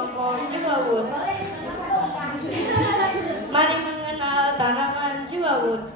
kelompok Jewawut. Mari mengenal tanaman Jewawut.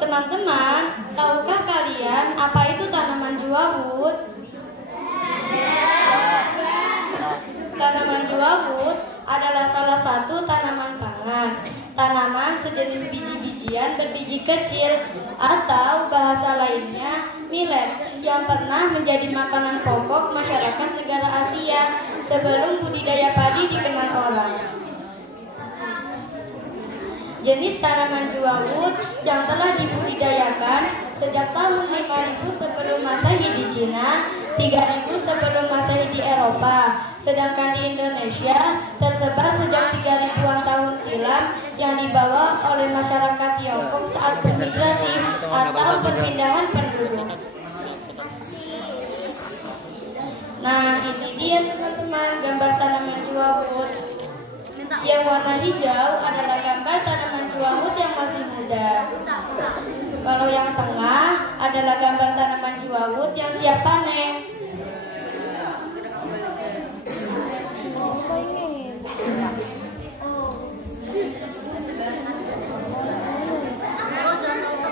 Teman-teman, tahukah kalian apa itu tanaman Jewawut? Tanaman Jewawut adalah salah satu tanaman pangan. Tanaman sejenis biji-bijian berbiji kecil atau bahasa lainnya millet yang pernah menjadi makanan pokok masyarakat negara Asia sebelum budidaya padi dikenal orang. Jenis tanaman Jewawut yang telah dibudidayakan sejak tahun 5000 sebelum Masehi di Cina, 3000 sebelum Masehi di Eropa, sedangkan di Indonesia tersebar sejak 3000-an tahun silam yang dibawa oleh masyarakat Tiongkok saat bermigrasi atau perpindahan penduduk. Nah, ini dia teman-teman gambar tanaman Jewawut. Yang warna hijau adalah gambar tanaman Jewawut yang masih muda. Kalau yang tengah adalah gambar tanaman Jewawut yang siap panen.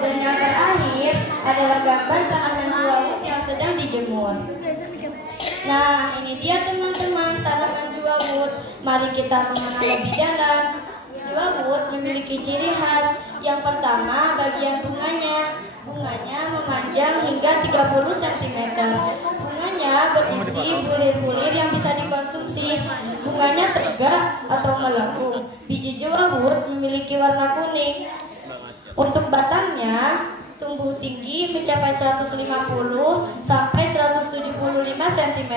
Dan yang terakhir adalah gambar tanaman Jewawut yang sedang dijemur. Nah, ini dia teman-teman tanaman Jewawut. Mari kita mengenal lebih dalam. Jewawut memiliki ciri khas. Yang pertama, bagian bunganya. Bunganya memanjang hingga 30 cm. Bunganya berisi bulir-bulir yang bisa dikonsumsi. Bunganya tegak atau melengkung. Biji Jewawut memiliki warna kuning. Untuk batangnya tumbuh tinggi mencapai 150 sampai 175 cm.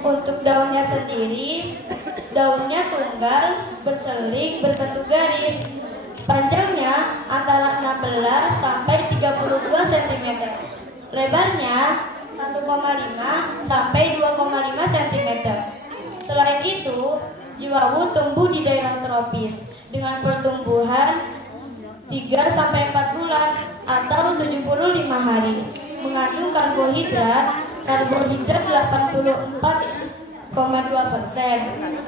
Untuk daunnya sendiri, daunnya tunggal, berseling, berbentuk garis. Panjangnya antara 16 sampai 32 cm. Lebarnya 1,5 sampai 2,5 cm. Selain itu, Jewawut tumbuh di daerah tropis dengan pertumbuhan 3 sampai 4 bulan atau 75 hari. Mengandung karbohidrat 84,2%,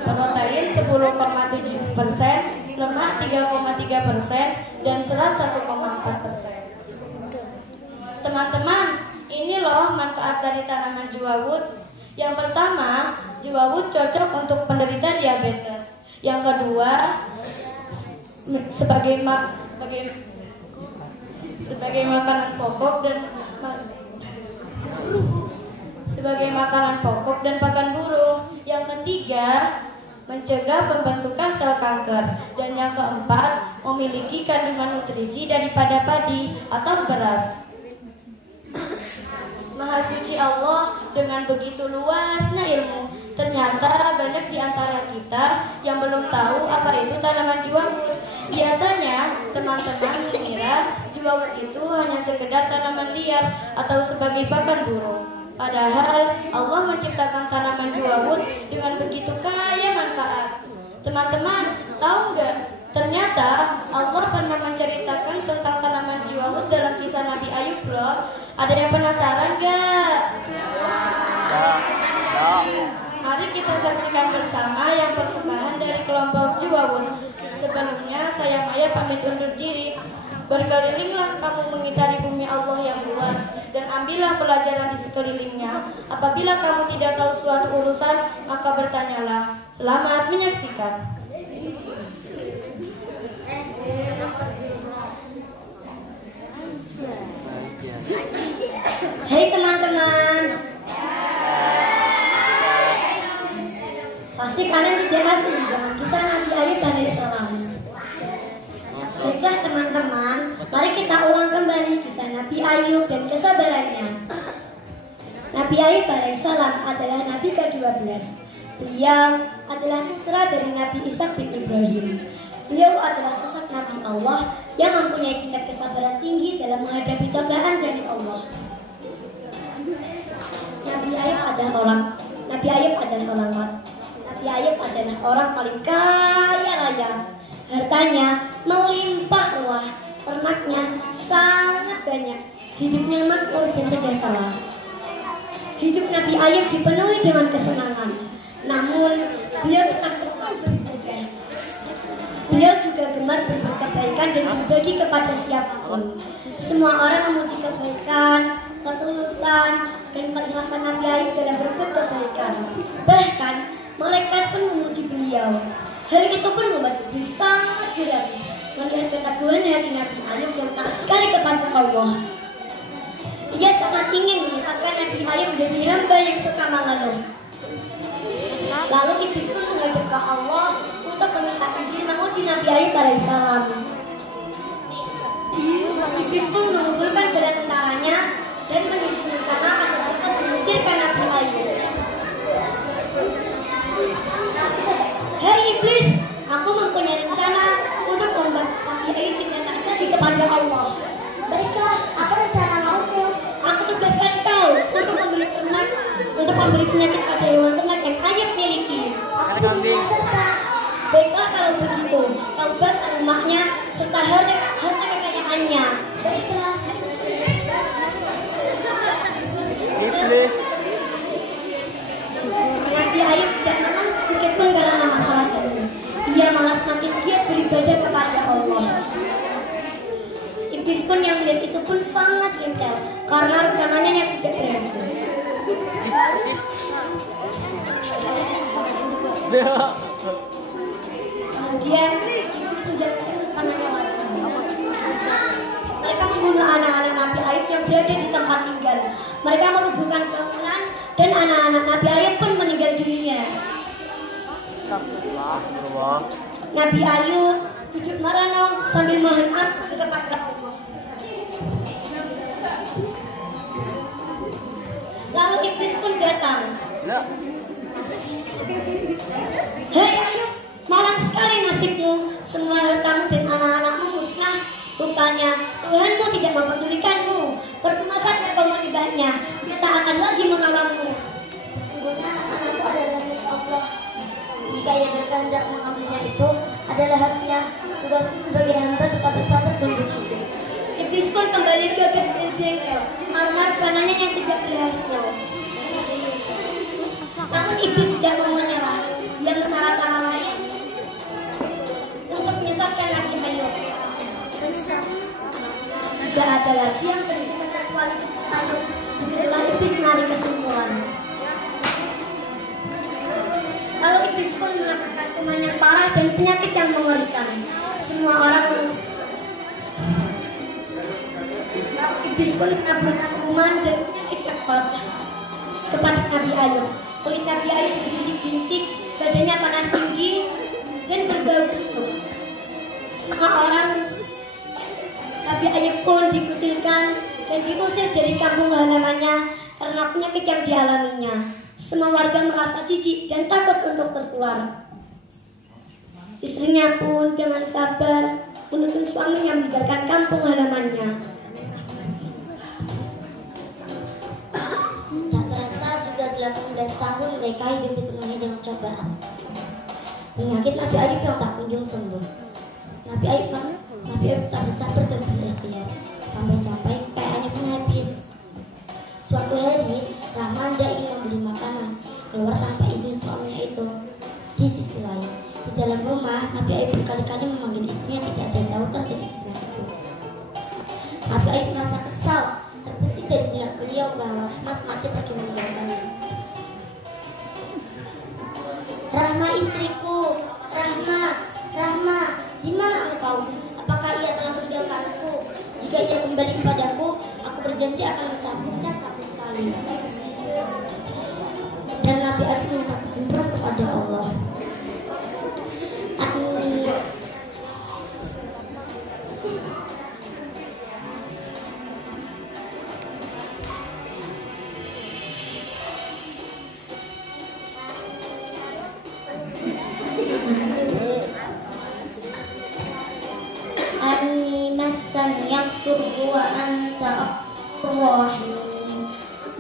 protein 10,7%, lemak 3,3%, dan serat 1,4%. Teman-teman, ini loh manfaat dari tanaman Jewawut. Yang pertama, Jewawut cocok untuk penderita diabetes. Yang kedua, sebagai makanan pokok dan pakan burung. Yang ketiga, mencegah pembentukan sel kanker. Dan yang keempat, memiliki kandungan nutrisi daripada padi atau beras. Maha suci Allah dengan begitu luasnya ilmu. Ternyata banyak di antara kita yang belum tahu apa itu tanaman Jewawut. Biasanya teman-teman mengira Jewawut itu hanya sekedar tanaman liar atau sebagai pakan burung. Padahal Allah menciptakan tanaman Jewawut dengan begitu kaya manfaat. Teman-teman, tahu nggak? Ternyata Allah pernah menceritakan tentang tanaman Jewawut dalam kisah Nabi Ayub loh. Ada yang penasaran nggak? Mari kita saksikan bersama yang persembahan dari kelompok Jewawut. Sebelumnya saya Maya pamit undur diri. Berkelilinglah kamu mengitari bumi Allah yang luas dan ambillah pelajaran di sekelilingnya. Apabila kamu tidak tahu suatu urusan, maka bertanyalah. Selamat menyaksikan. Hai teman-teman, pasti kalian tidak asing dengan kisah Nabi Ayub alaihissalam. Baiklah teman-teman, mari kita ulang kembali kisah Nabi Ayub dan kesabarannya. Nabi Ayub alaihissalam adalah Nabi ke-12. Beliau adalah putra dari Nabi Ishak bin Ibrahim. Beliau adalah sosok Nabi Allah yang mempunyai tingkat kesabaran tinggi dalam menghadapi cobaan dari Allah. Nabi Ayub adalah orang paling kaya raya. Hartanya melimpah ruah, ternaknya sangat banyak, hidupnya makmur dan sejahtera. Hidup Nabi Ayub dipenuhi dengan kesenangan. Namun, beliau tetap beribadah. Beliau juga gemar berbuat kebaikan dan berbagi kepada siapapun. Semua orang memuji kebaikan, ketulusan, dan keikhlasan Nabi Ayub dalam berbuat kebaikan. Bahkan, malaikat pun memuji beliau. Hal itu pun membuat iblis sangat geram melihat ketakuan hati Nabi Ayub yang taat sekali kepada Allah. Ia sangat ingin menyesatkan Nabi Ayub menjadi hamba yang suka mengeluh. Lalu iblis pun menghadap ke Allah untuk meminta izin menguji Nabi Ayub alaihissalam. Iblis pun mengumpulkan bala tentaranya dan menyusun rencana agar dapat mengucilkan Nabi Ayub. Hei iblis, aku mempunyai rencana untuk membuat Nabi Ayub tidak taat kepada Allah. Baiklah, apa rencanamu? Aku tugaskan kau untuk memberi penyakit pada hewan ternak yang Ayub miliki. Baiklah kalau begitu, kau bakar rumahnya serta harta kekayaannya. Baiklah. Iblis. Nabi Ayub tidak menang sedikit pun karena masalah ini. Ia malah semakin giat beribadah kepada Allah. Iblis pun yang melihat itu pun sangat jengkel karena rencananya yang tidak berhasil. Kemudian iblis menjalankan rencananya lagi. Mereka membunuh anak-anak Nabi Ayub yang berada di tempat tinggal. Mereka merubuhkan bangunan dan anak-anak Nabi Ayub pun meninggal dunia. Nabi Ayub duduk merenung sambil mohon ampun kepada Allah. Lalu iblis pun datang. Hei Ayub, malang sekali nasibmu. Semua hartamu dan anak-anakmu musnah. Rupanya Tuhanmu tidak mempedulikanmu. Percuma saja kau menyembahnya. Dia tak akan lagi menolongmu. Sesungguhnya anak-anakku adalah milik Allah. Jika yang berkehendak mengambilnya itu adalah haknya, tugasku sebagai hamba tetap bersabar dan bersyukur. Iblis pun kembali kaget dan jengkel karena rencananya yang tidak berhasil. Namun iblis tidak mau menyerah. Dia mencari cara lain untuk menyesatkan Nabi Ayub. Tidak ada lagi yang tersisa kecuali Ayub. Begitulah iblis menarik kesimpulan. Lalu iblis pun melakukan kuman yang parah dan penyakit yang mengerikan. Semua orang iblis pun melakukan kuman dan penyakit yang parah kepada Nabi Ayub. Kulit Nabi Ayub bintik-bintik, badannya panas tinggi dan berbau busuk. Semua orang Nabi Ayub pun dikucilkan dan diusir dari kampung halamannya karena penyakit yang dialaminya. Semua warga merasa jijik dan takut untuk tertular. Istrinya pun dengan sabar menuntun suaminya meninggalkan kampung halamannya. Tak terasa sudah 18 tahun mereka hidup dipenuhi dengan cobaan. Penyakit Nabi Ayub yang tak kunjung sembuh. Nabi Ayub tak bersabar dan berikhtiar sampai-sampai kekayaannya pun habis. Suatu hari Rahman ingin membeli makanan keluar tanpa izin suaminya itu. Di sisi lain, di dalam rumah Nabi Ayub berkali-kali memanggil istrinya, tidak ada sahutan dari istrinya itu. Nabi Ayub merasa kesal, terbesit dari bilang beliau bahwa Rahma sengaja pergi meninggalkannya. Rahma istriku, Rahma, di mana engkau? Apakah ia telah meninggalkanku? Jika ia kembali kepadaku, aku berjanji akan mencabutnya satu sekali. Dan Nabi Ayub minta kesimpulan kepada Allah.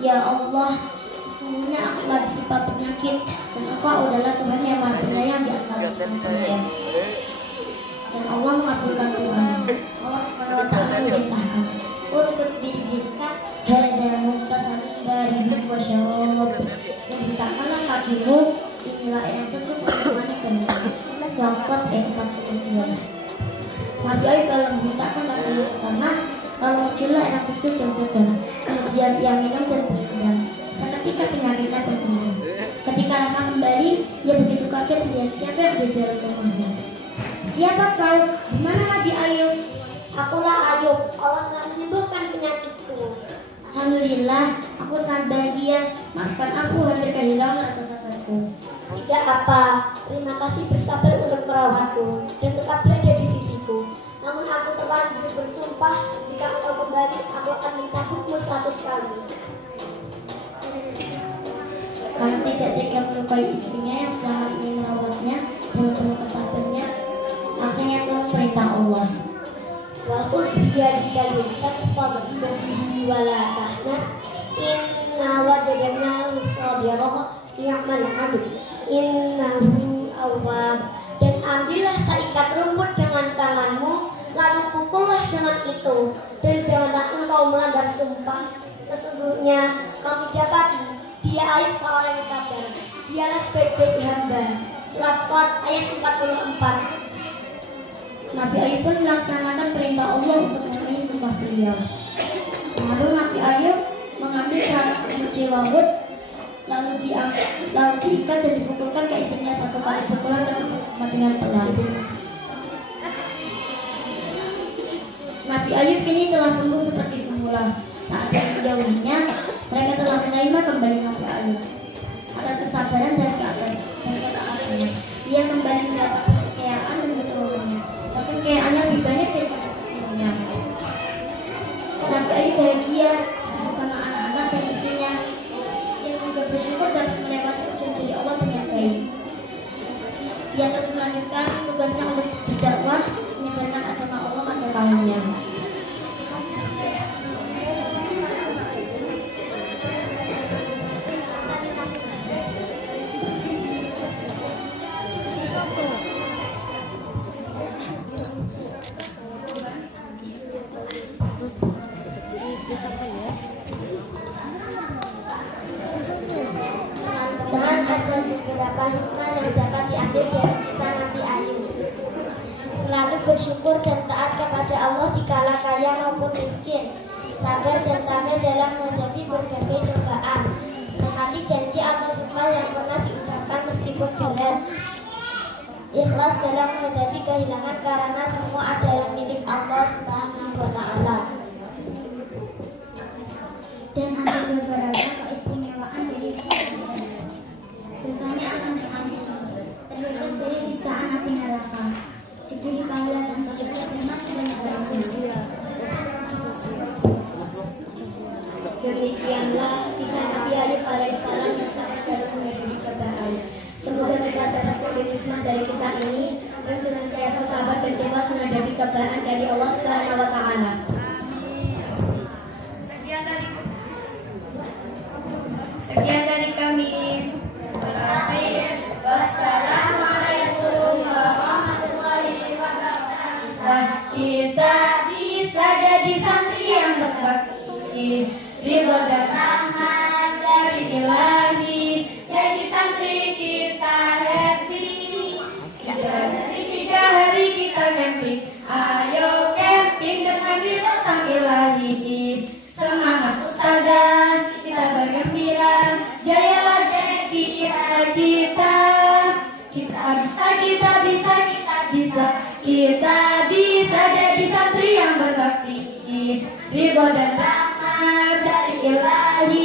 Ya Allah, sesungguhnya aku lagi tertimpa penyakit dan Engkau adalah Tuhan yang Maha Penyayang di antara semuanya. Dan Allah mengabulkan Tuhan. Allah Subhanahu wa taala memerintahkan untuk diizinkan gara-gara muhtasan dari wasyawarah muncullah anak sejuk dan segar. Kemudian ia minum dan berdiam. Seketika penyakitnya pun sembuh. Ketika lama kembali, ia begitu kaget melihat siapa yang ada di dalam rumahnya. Siapa kau? Di mana Nabi Ayub? Akulah Ayub, Allah telah menyembuhkan penyakitku. Alhamdulillah, aku sangat bahagia. Maafkan aku hampir kehilangan rasa sabarku. Tidak apa, terima kasih bersabar untuk merawatku dan tetap berada di sisiku. Namun aku terlanjur bersumpah, jika engkau kembali, aku akan mencabutmu 100 kali. Karena tidak tega melukai istrinya yang selama ini merawatnya dan penuh kesabarannya, makanya turun perintah Allah. Wahul biyadika yudhak fadbihi walatahna inna wajadana sabirah ni'mal abd innahu awwab. Dan ambillah seikat rumput dengan tanganmu, lalu pukullah dengan itu, dan janganlah engkau melanggar sumpah. Sesungguhnya kami dapati dia Ayub seorang yang sabar, dialah sebaik-baik hamba. Surat Qad ayat 44. Nabi Ayub pun melaksanakan perintah Allah untuk memenuhi sumpah beliau. Lalu Nabi Ayub mengambil sarang biji wabut, lalu diikat dan dipukulkan ke istrinya 1 kali pukulan dengan pelan. Nabi Ayub kini telah sembuh seperti semula. Saat menjauhinya, mereka telah menerima kembali Nabi Ayub. Atas kesabaran dan ketaatannya, dia kembali mendapat kekayaan dan keturunannya. Bahkan kekayaannya lebih banyak daripada sebelumnya. Nabi Ayub bahagia bersama anak-anak dan istrinya yang juga bersyukur dapat melewati ujian dari Allah dengan baik. Ia terus melanjutkan tugasnya untuk berdakwah, menyebarkan agama Allah pada kaumnya. Teman-teman, ada beberapa hikmah yang dapat diambil dari kisah Nabi Ayub. Selalu bersyukur dan taat kepada Allah dikala kaya maupun miskin. Sabar dan sabar dalam menghadapi berbagai cobaan. Menepati janji atau sumpah yang pernah diucapkan meskipun berat. Ikhlas dalam menghadapi kehilangan karena semua adalah milik Allah Subhanahu wa Ta'ala. Dan ada beberapa keistimewaan dari dosanya akan diampuni, terbebas dari siksaan api neraka, diberi pahala dan berkat emas dan bahagia. Demikianlah kisah Nabi Ayub alaihissalam yang sangat dalam menghadapi cobaan. Semoga kita dapat mengambil hikmah dari kisah ini dan senantiasa sabar dan ikhlas menghadapi cobaan dari Allah Subhanahu wa Ta'ala. Sekian dari kami. Wassalamualaikum warahmatullahi wabarakatuh. Kita bisa jadi santri yang berbakti, ridho dan rahmat dari Ilahi. Jadi santri kita happy. 3 hari kita camping. Ayo camping dengan ridho sang Ilahi. Semangat ustazah, kita bergembira. Jayalah jadi kita. Kita bisa, kita bisa, kita bisa. Kita bisa jadi santri yang berbakti, ridho dan rahmat dari Ilahi.